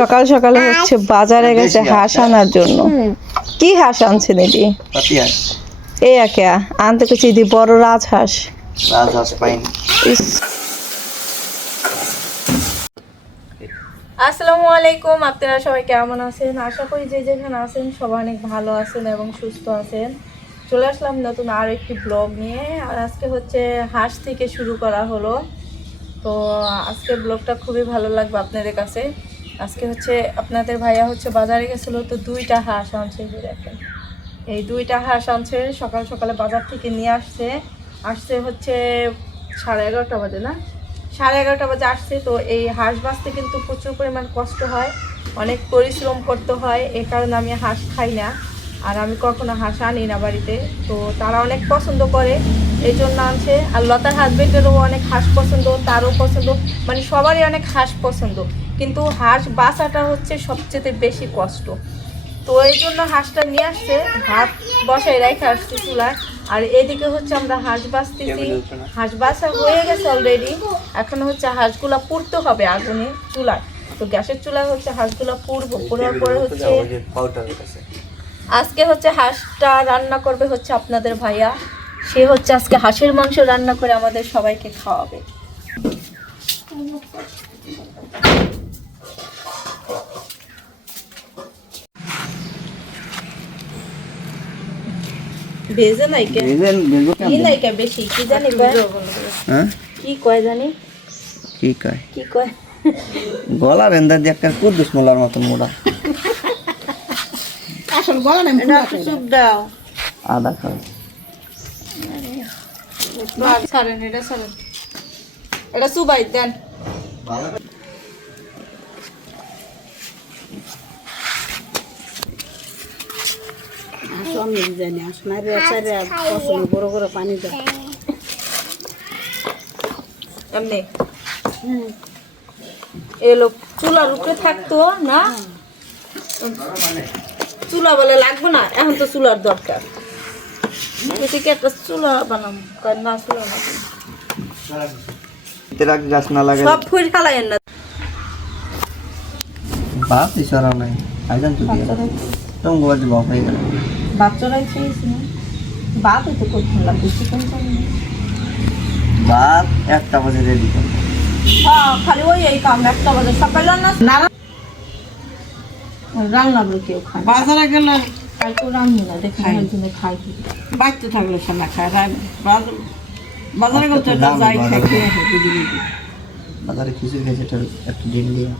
সকাল সকালে হচ্ছে বাজারে গেছে হাঁস আনার জন্য। কি হাঁস আনছেন এটি? এই একে, আনতে কিছু দি বড় রাজহাঁস। ইস। আসসালামু আলাইকুম, আপনারা সবাই কেমন আছেন? আশা করি যে যেখানে আছেন সবাই অনেক ভালো আছেন এবং সুস্থ আছেন। চলে আসলাম নতুন আর একটি ব্লগ নিয়ে। আর আজকে হচ্ছে হাঁস থেকে শুরু করা হলো। তো আজকে ব্লগটা খুবই ভালো লাগবে আপনাদের কাছে। আজকে হচ্ছে আপনাদের ভাইয়া হচ্ছে বাজারে গেছিল, তো দুইটা হাঁস আনছে দেখেন। এই দুইটা হাঁস আনছে, সকাল সকালে বাজার থেকে নিয়ে আসছে। আসছে হচ্ছে সাড়ে এগারোটা বাজে না? সাড়ে এগারোটা বাজে আসছে, তো এই হাঁস বাঁচতে কিন্তু প্রচুর পরিমাণ কষ্ট হয়। অনেক পরিশ্রম করতে হয়, এ কারণে আমি হাঁস খাই না। আর আমি কখনো হাঁস আনি না বাড়িতে। তো তারা অনেক পছন্দ করে এই জন্য আনছে। আর লতার হাজবেন্ডেরও অনেক হাঁস পছন্দ তারও পছন্দ। মানে সবারই অনেক হাঁস পছন্দ। কিন্তু হাঁস বাঁচাটা হচ্ছে সবচেয়ে বেশি কষ্ট। তো এই জন্য হাঁসটা নিয়ে আসছে ভাত বসাই রেখে আসছে চুলায়। আর এদিকে হচ্ছে আমরা হাঁস বাঁচতেছি হাঁস বাছা হয়ে গেছে অলরেডি এখন হচ্ছে হাঁসগুলা পুড়তে হবে আগুনে চুলায়। তো গ্যাসের চুলায় হচ্ছে হাঁসগুলা পুড়বো পুড়ার পরে হচ্ছে আজকে হচ্ছে হাঁসটা রান্না করবে হচ্ছে আপনাদের ভাইয়া। সে হচ্ছে আজকে হাঁসের মাংস রান্না করে আমাদের সবাইকে খাওয়াবে। ভেজে নাই কে? কি নাই কে বেশি? কি জানি কয়? কি কয় জানি? কি কয়? কি কয়? গলা দিয়ে একটা কুদ্দুস মোলার মতন মোড়া। এটা একটু চুপ দাও। আদা খাবে ছাড়েন এটা ছাড়েন। এটা সুবাই দেন। এমনি। এলো চুলার উপরে থাকতো না? চুলা বলে লাগবে না এখন তো চুলার দরকার। বলছি একটা চুলা বানাম না চুলা তেরাক গাছ না লাগে সব ফুল খালাইয়েন না। বাপ ইশারা নাই। আইজান তো দিয়ে। তুমি গোয়াজি বাপ হয়ে গেল। বাচ্চারাই খেয়েছি না। বাপ তো করতে লাগবে চিকেন বাপ একটা বাজে রেডি হ্যাঁ খালি ওই এই কাম একটা বাজে। সকাল না রান্না বলে কেউ খায় বাজারে গেলে কেউ রান্না না দেখে একজনে খাই বাড়তে থাকলে সে না খায় বাজারে গেলে তো যাই খাই বাজারে কিছু খেয়েছে এটা একটু ডিম দিয়ে।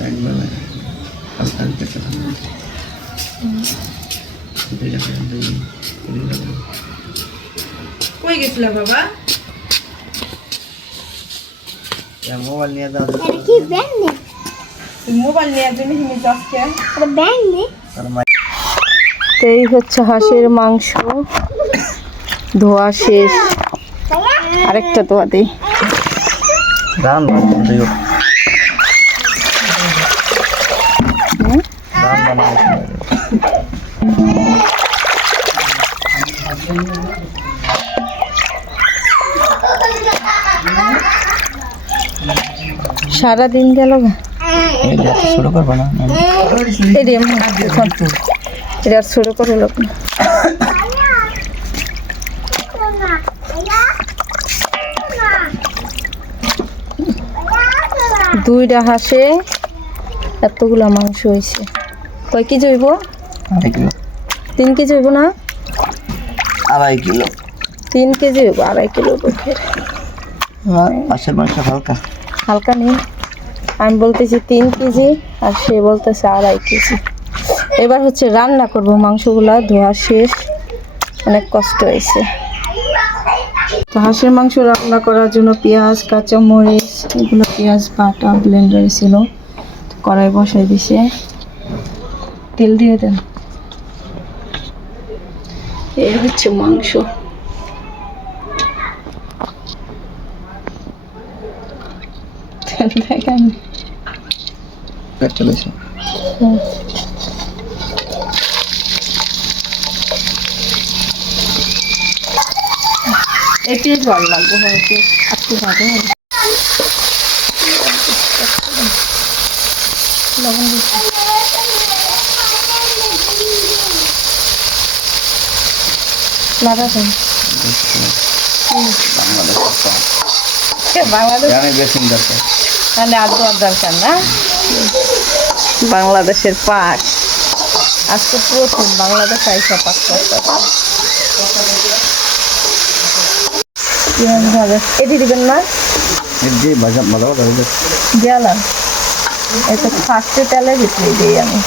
একবেলা কালকে কই গেছিল বাবা? মোবাইল নিয়ে যাওয়া যাচ্ছে মোবাইল নিয়ে জন্য হিমি যাচ্ছে তো এই হচ্ছে হাঁসের মাংস। ধোয়া শেষ। আরেকটা ধোয়া দিই। দিও। সারা দিন গেল শুরু করব না এটি শুরু করে লোক। দুইটা হাঁসে এতগুলা মাংস হয়েছে। কয় কেজি হইব? তিন কেজি হইব না? আড়াই কিলো। তিন কেজি হইব আড়াই কিলো পাশের মাংস হালকা। হালকা নেই আমি বলতেছি তিন কেজি আর সে বলতেছে আড়াই কেজি। এবার হচ্ছে রান্না করব, মাংসগুলো ধোয়া শেষ। অনেক কষ্ট হয়েছে। তো হাঁসের মাংস রান্না করার জন্য পেঁয়াজ, কাঁচামরিচ, এগুলো পেঁয়াজ, বাটা ব্লেন্ডারে ছিল। কড়াই বসাই দিছে। তেল দিয়ে দেন। এই হচ্ছে মাংস। দেখেন একটা লইছে এটি জল লাগবে হয়তো একটু ভালো হবে লবণ দিচ্ছি লাগাবেন বাংলাদেশ জানি বেসিন দরকার আর দরকার না। বাংলাদেশের পাক আজকে প্রথম বাংলাদেশ আইসা পাক এটি দিবেন না? গেলাম। এটা ফার্স্টে তেলে ভিতরে দিই আমি।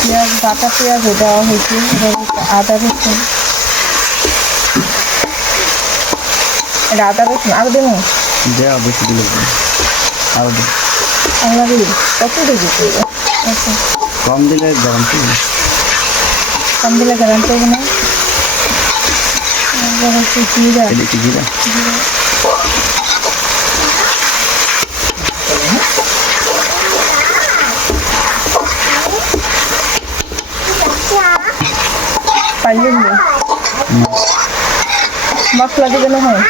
পেঁয়াজ বাটা পেঁয়াজ দেওয়া হয়েছে। আদা রসুন। এটা আদা রসুন আরও দেবো দেওয়া বেশি দিলে। আরও দে। আমরা দিই কত দিবি? আচ্ছা। কম দিলে গরম তো কম দিলে গরম করব না। জিরা। জিরা পাইলেন না মশলা দিবে না হয়।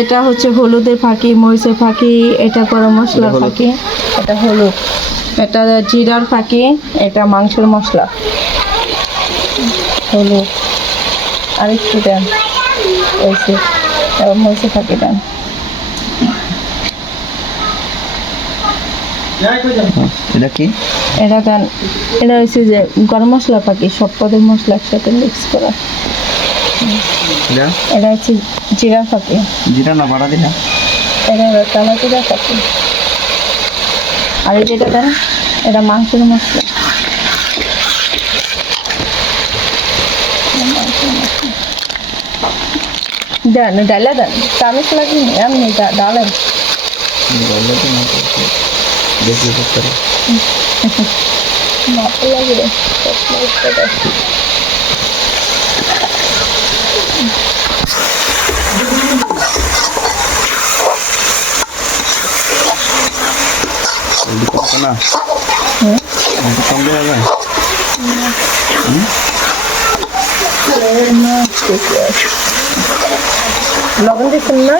এটা হচ্ছে হলুদের ফাঁকি মরিচের ফাঁকি এটা গরম মশলার ফাঁকি এটা হলুদ। এটা জিরার ফাঁকি এটা মাংসের মশলা। হলুদ। আর একটু দেন। ওইসে মরিচের ফাঁকি দেন। এটা কি? এটা দেন এটা হচ্ছে যে গরম মশলা পাখি সব পদের মশলা একসাথে মিক্স করা। এটা হচ্ছে জিরা পাখি। জিরা না বাড়া দিলা? এটা হলো কালো জিরা পাখি। আর এই যেটা দেন এটা মাংসের মশলা। দেন ডালা দেন চামিচ লাগবে এমনি ডালেন বললে তো না করতে। বেশি করতে হবে। মাপে লাগবে এদিকে কত না হুম। এদিকে কম দেওয়া যায় লবণ দিচ্ছেন না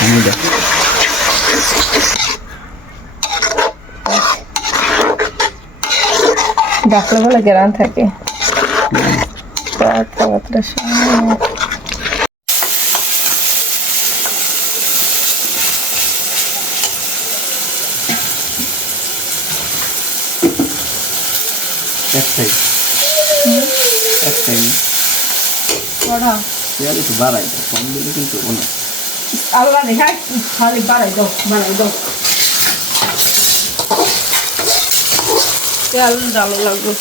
আমি দেখ ডাকলে বলে গ্রান থাকে। কথাবার্তা শুনে একটাই। একটাই। পড়া। পেঁয়াজ একটু বাড়াই দাও কম দিলে কিন্তু অনেক। আল্লাহ রেখা খালি বাড়াই দাও বাড়াই দাও। আলু ভালো লাগবে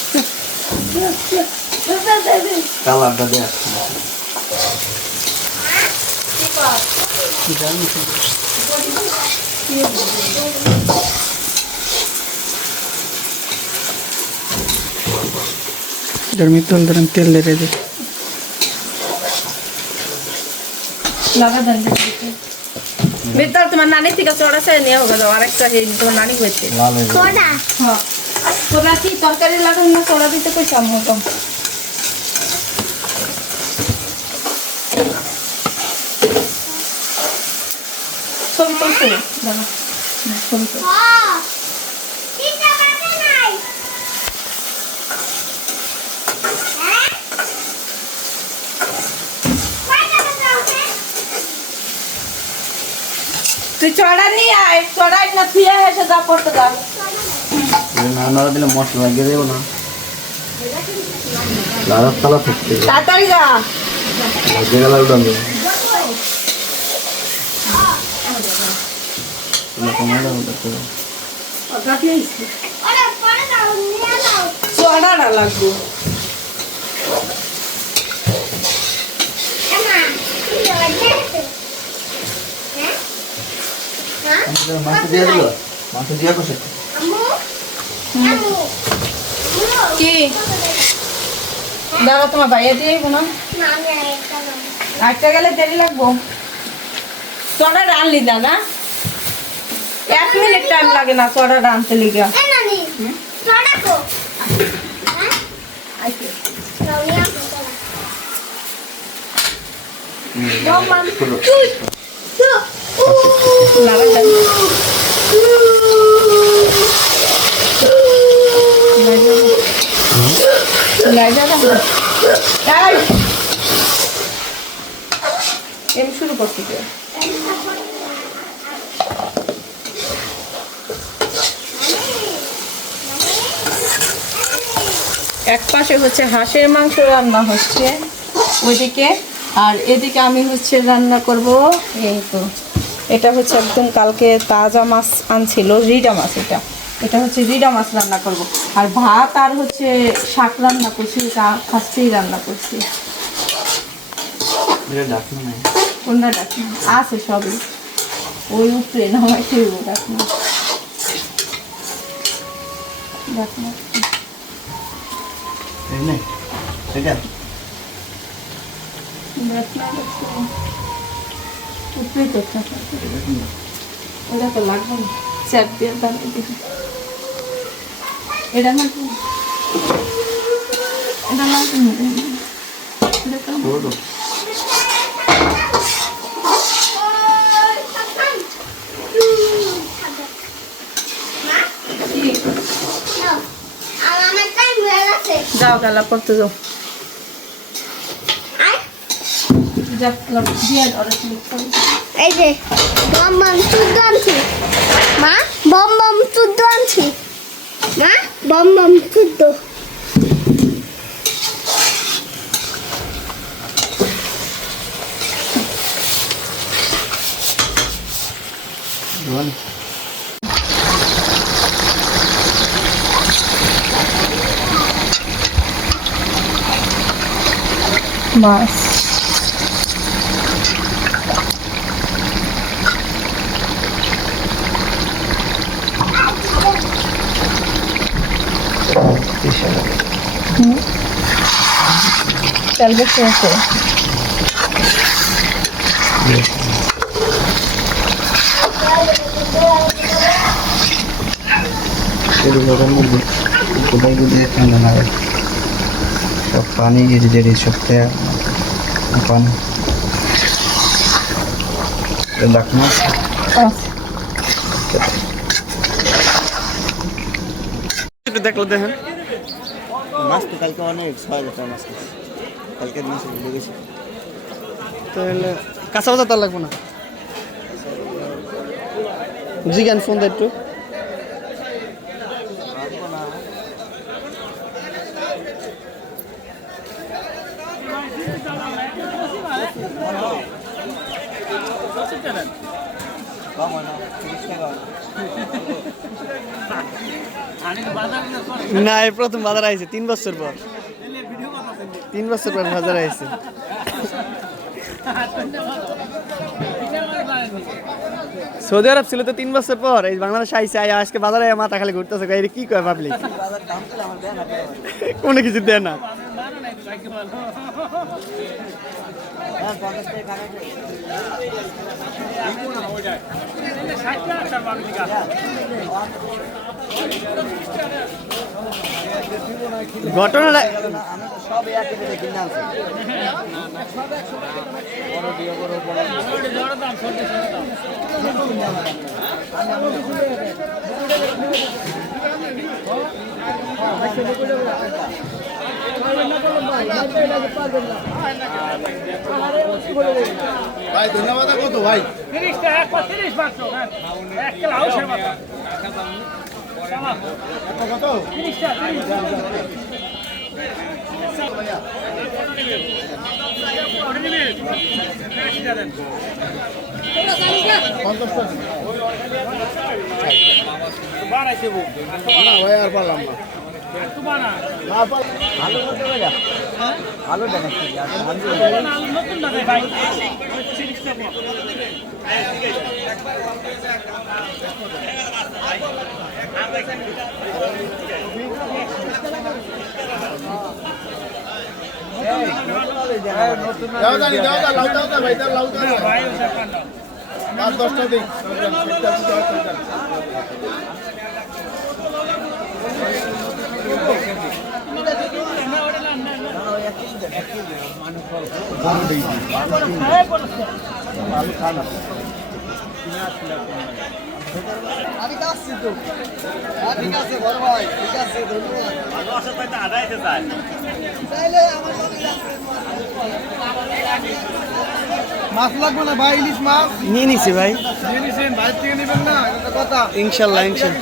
কালারটা দেখ dormito al durante le rede. Betal তোমার নানি থেকে চড়াছে নিয়ে হোক আরেকটা নানি হয়েছে যাবে। লাগান না চড়া দিতে কইসাম মতো ছবি তুলছে হুম, ছবি তুল। তুই চড়া নিয়ে আয় চড়াই না থুয়ে এসে যা পড়তে যা এটা না নাড়া দিলে মশলা লাগিয়ে দেবো না। লাড়ার তালা থাকতে তাড়াতাড়ি যা। লাগিয়ে গেলে ওটা করে। চড়াটা মাংস দিয়ে দিল? মাংস দিয়ে কষে। Amu, amu, amu, কি? দাঁড়া তোমার ভাইয়া দিয়ে না একটা গেলে দেরি লাগবো। চড়া আনলি না না? এক মিনিট টাইম লাগে না চড়া আনতে লিগা। শুরু করছি। এক পাশে হচ্ছে হাঁসের মাংস রান্না হচ্ছে ওইদিকে, আর এদিকে আমি হচ্ছে রান্না করব, এই তো। এটা হচ্ছে একদম কালকে তাজা মাছ আনছিল, রিডা মাছ এটা। এটা হচ্ছে রিডা মাছ রান্না করব। আর ভাত আর হচ্ছে শাক রান্না করছি রান্না করছি। এটা নাই। কোনটা ডাকি আছে সবই। ওই উপরে উপরে তো। ওটা তো লাগবে না। দিয়ে বানিয়ে দিবি এটা না এটা ঠিক যাও গালা পড়তে যাও। এই যে চুদ্দ আনছি মা? বম বম চুদ্দ আনছি। মা? Bomb bomb চুদ্দ। মাছ তেল বেশি আছে এই যে সব তেল পানি। ডাকনা একটু দেখল দেখেন। মাছ তো কালকে অনেক ছয় হাজার মাছ। খাইছি কালকে মাছ লেগেছে তাহলে কাঁচা বাজার তার লাগবো না? জিগান ফোন দেয় একটু। না প্রথম বাজার আইছে তিন বছর পর। তিন বছর পর বাজার আইছে। সৌদি আরব ছিল তো তিন বছর পর, এই বাংলাদেশ আইসে আয় আজকে বাজারে মাথা খালি ঘুরতেছে এর কি কয় পাবলিক কোনো কিছু দেয় না। ঘটনাটা সব দিয়ে বড় বড় ভাই ধন্যবাদ কত ভাই? তিরিশটা এক তিরিশ মাত্র হ্যাঁ। এক কিলো মাথা। কত না ভাই আর পারলাম না। আলু দেখাচ্ছি নতুন না জানি দাও দাও লাউ দাও দাও ভাই দাও লাউ দাও পাঁচ দশটা দিন একটা মাছ লাগবে না ভাই ইলিশ মাছ? নিয়ে নিছি ভাই। নিয়ে নিছেন ভাই থেকে নেবেন না কথা। ইনশাল্লাহ ইনশাল্লাহ।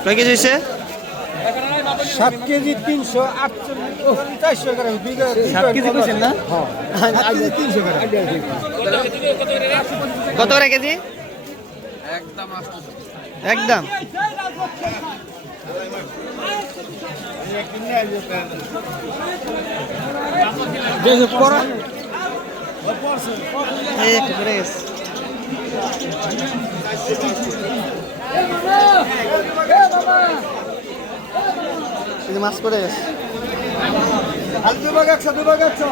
কয় কেজি হয়েছে সাত কেজি তিনশো চারশো গ্রাম দুই সাত কেজি কইছেন না? তিনশো গ্রাম। কত করে কেজি? একদম। মাছ পড়ে গেছে একশো দুভাগ একশো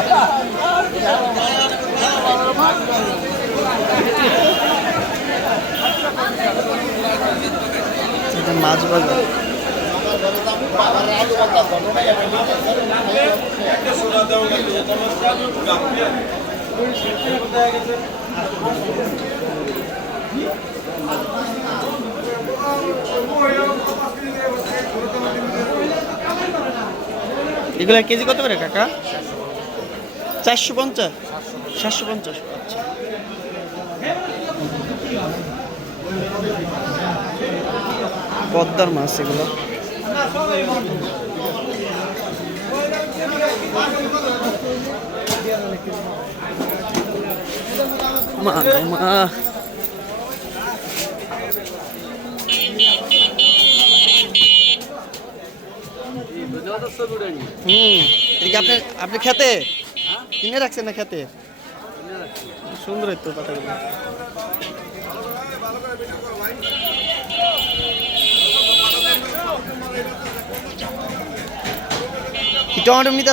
এটা মাছ বাজার। এগুলা কেজি কত করে কাকা? চারশো পঞ্চাশ। সাতশো পঞ্চাশ আচ্ছা। পদ্মার মাছ এগুলো। মা হুম আপনি আপনি খেতে? কিনে রাখছেন না খেতে? সুন্দর তো পাতাগুলো কি টমেটো নিতে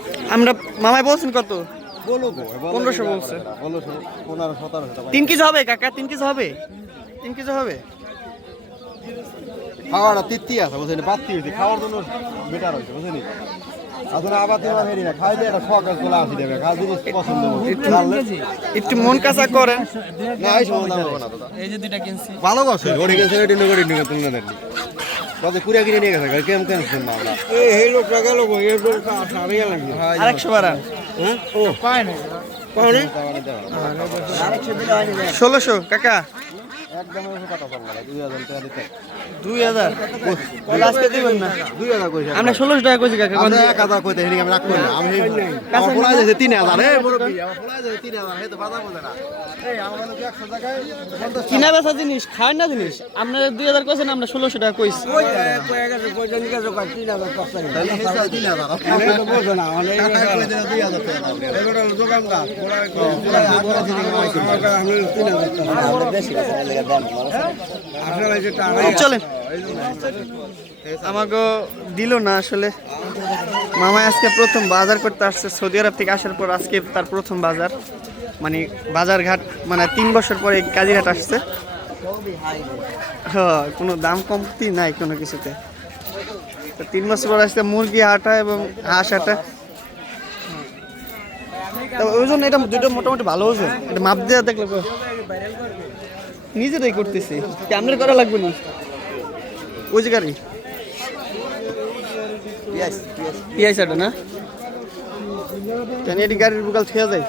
আমরা মামাই বলছেন কত? পনেরোশো বলছে। তিন কেজি হবে কাকা তিন কেজি হবে? তিন কেজি হবে? খাওয়াটা তৃপ্তি আছে বুঝলি? বাড়তি হয়েছে খাওয়ার জন্য বেটার হয়েছে বুঝলি? একটা মন কাঁচা করেন। না কিনে নিয়ে গেছে কেন এই এই আরেকশো বাড়ান ও। পায় না ষোলোশো কাকা? একদম কথা বললাম দুই হাজার টাকা দিতে। দুই হাজার? আজকে দিবেন না? দুই হাজার কইছে আমরা ষোলোশো টাকা কইছি কাকা আমরা এক হাজার কইতে হেনি আমি রাখ করি না আমি আমার যাচ্ছে তিন হাজার। মুরব্বী আমার যাচ্ছে তিন হাজার তো বাধা বোঝে না। আমার কিনা বেচা জিনিস খায় না জিনিস আপনারা দুই হাজার কইছেন আমরা ষোলোশো টাকা কইছি। তাহলে চলেন। আমাকে দিল না আসলে। মামা আজকে প্রথম বাজার করতে আসছে সৌদি আরব থেকে আসার পর আজকে তার প্রথম বাজার। মানে বাজার ঘাট মানে তিন বছর পরে কাজিরহাট আসছে। হ্যাঁ কোনো দাম কমতি নাই কোনো কিছুতে। তিন বছর পর আসছে মুরগি হাটা এবং হাঁস হাটা ওজন এটা দুটো মোটামুটি ভালো ওজন। এটা মাপ দেওয়া দেখলে নিজেরাই করতেছি। ক্যামেরা করা লাগবে না। ওই জায়গারই পিয়াইস আটা না? কেন এটি গাড়ির বুকাল খেয়ে যায়?